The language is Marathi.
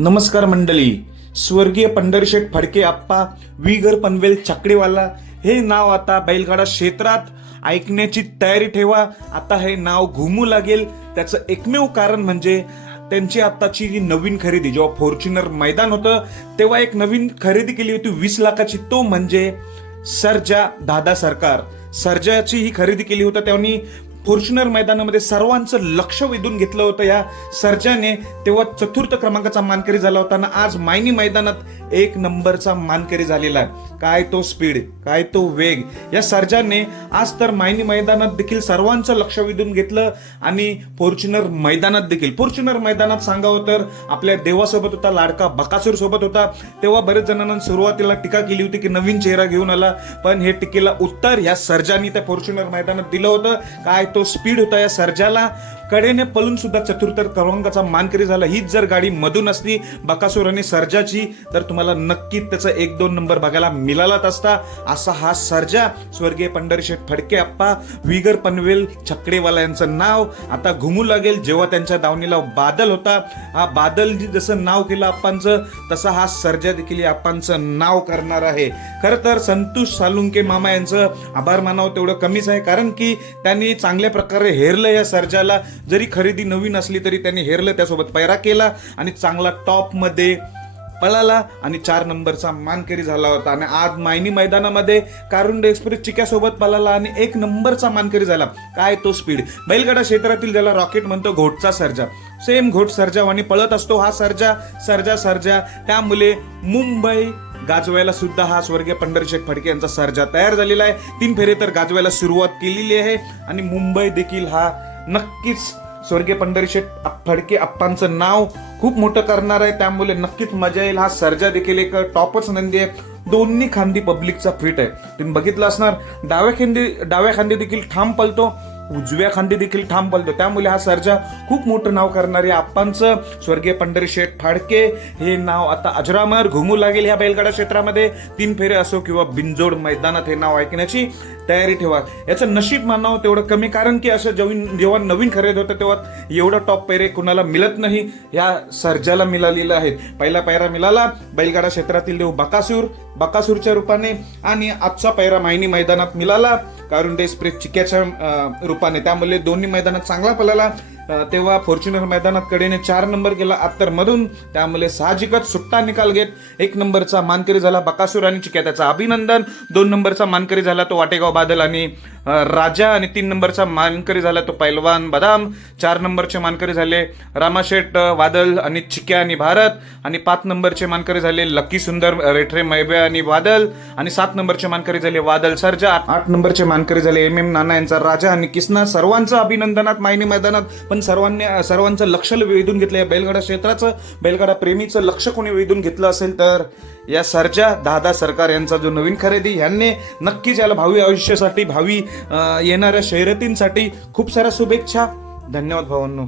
नमस्कार मंडळी. स्वर्गीय पंढरशेठ फडके आप्पा विगर पनवेल चकडेवाला हे नाव आता बैलगाडा क्षेत्रात ऐकण्याची तयारी ठेवा. आता हे नाव घुमू लागेल. त्याचं एकमेव कारण म्हणजे त्यांची आत्ताची जी नवीन खरेदी जेव्हा फॉर्च्युनर मैदान होतं तेव्हा एक नवीन खरेदी केली होती वीस लाखाची. तो म्हणजे सर्जा दादा सरकार. सर्जाची ही खरेदी केली होती त्यांनी फॉर्च्युनर मैदानामध्ये सर्वांचं लक्ष वेधून घेतलं होतं या सर्जाने तेव्हा चतुर्थ क्रमांकाचा मानकरी झाला होता ना आज मायनी मैदानात एक नंबरचा मानकरी झालेला आहे. काय तो स्पीड काय तो वेग. या सर्जाने आज तर मायनी मैदानात देखील सर्वांचं लक्ष वेधून घेतलं आणि फॉर्च्युनर मैदानात देखील. फॉर्च्युनर मैदानात सांगावं तर आपल्या देवासोबत होता लाडका बकासूर सोबत होता. तेव्हा बरेच जणांना सुरुवातीला टीका केली होती की नवीन चेहरा घेऊन आला. पण हे टीकेला उत्तर या सर्जानी त्या फॉर्च्युनर मैदानात दिलं होतं. काय तो स्पीड होता या सर्जाला. कडेने पळून सुद्धा चतुर्थ क्रमांकाचा मानकरी झाला. हीच जर गाडी मधून असती बकासूर आणि सर्जाची तर तुम्हाला नक्कीच त्याचा एक दोन नंबर बघायला मिळालाच असता. असा हा सर्जा स्वर्गीय पंढरीशेठ फडके आप्पा विगर पनवेल छकडेवाला यांचं नाव. आता घुमू लागेल जेव्हा त्यांच्या दावणीला बादल होता. हा बादल जसं नाव केलं आप्पांचं तसा हा सर्जा देखील या आप्पांचं नाव करणार आहे. खरं तर संतोष सालुंके मामा यांचं आभार मानावं तेवढं कमीच आहे कारण की त्यांनी चांगल्या प्रकारे हेरलं या सर्जाला. जरी खरेदी नवीन असली तरी त्यांनी हेरलं त्यासोबत पैरा केला आणि चांगला टॉपमध्ये पळाला आणि चार नंबरचा मानकरी झाला होता. आणि आज मायनी मैदानामध्ये कारुंड एक्सप्रेस चिक्यासोबत पळाला आणि एक नंबरचा मानकरी झाला. काय तो स्पीड बैलगाडा क्षेत्रातील ज्याला रॉकेट म्हणतो घोटचा सर्जा. सेम घोट सर्जावानी पळत असतो हा सर्जा सर्जा सर्जा. त्यामुळे मुंबई गाजवायला सुद्धा हा स्वर्गीय पंढरीशेठ फडके यांचा सर्जा तयार झालेला आहे. तीन फेरे तर गाजवायला सुरुवात केलेली आहे. आणि मुंबई देखील हा नक्कीच स्वर्गीय पंढरीशेठ फडके आप्पांचं नाव खूप मोठं करणार आहे. त्यामुळे नक्कीच मजा येईल. हा सर्जा देखील एक टॉपच नंदी आहे. दोन्ही खांदी पब्लिकचा फिट आहे. तुम्ही बघितलं असणार डाव्या खांदी डाव्या खांदी देखील ठाम पलतो. उजव्या खांदी देखील ठाम बोलतो त्यामुळे हा सर्जा खूप मोठं नाव करणारे आप्पांचं स्वर्गीय पंढरीशेठ फाडके हे नाव आता अजरामर घुमू लागेल ह्या बैलगाडा क्षेत्रामध्ये. तीन फेरे असो किंवा बिनजोड मैदानात हे नाव ऐकण्याची तयारी ठेवा. याचं नशीब मानावं तेवढं कमी कारण की असं जेव्हा जेव्हा नवीन खरेदी होतं तेव्हा एवढं टॉप पैरे कुणाला मिळत नाही. या सर्जाला मिळालेलं आहे. पहिला पायरा मिळाला. बैलगाडा क्षेत्रातील देव बकासूर. बकासूरच्या रूपाने आणि आजचा पैरा मायनी मैदानात मिळाला. कारण ते स्प्रे चिक्याच्या रूपाने. त्यामुळे दोन्ही मैदानात चांगला पळाला. तेव्हा फॉर्च्युनर मैदानात कडेने चार नंबर गेला अत्तर मधून त्यामुळे साहजिकच सुट्टा निकाल घेत एक नंबरचा मानकरी झाला बकासूर आणि चिक्या. त्याचा अभिनंदन. दोन नंबरचा मानकरी झाला तो वाटेगाव बादल आणि राजा आणि तीन नंबरचा मानकरी झाला तो पैलवान बदाम. चार नंबरचे मानकरी झाले रामाशेठ वादल आणि चिक्या आणि भारत. आणि पाच नंबरचे मानकरी झाले लकी सुंदर रेठरे मैबे आणि वादल. आणि सात नंबरचे मानकरी झाले वादल सर्जा. आठ- आठ नंबरचे मानकरी झाले एम एम नाना यांचा राजा आणि किसना. सर्वांचं अभिनंदनात मायनी मैदानात. पण सर्वांनी सर्वांचं लक्ष वेधून घेतलं या बैलगाडा क्षेत्राचं बैलगाडा प्रेमीचं लक्ष कोणी वेधून घेतलं असेल तर या सर्जा दादा सरकार यांचा जो नवीन खरेदी ह्यांनी नक्कीच याला भावी आयुष्यासाठी भावी येणाऱ्या शर्यतींसाठी खूप साऱ्या शुभेच्छा. धन्यवाद भावांनो.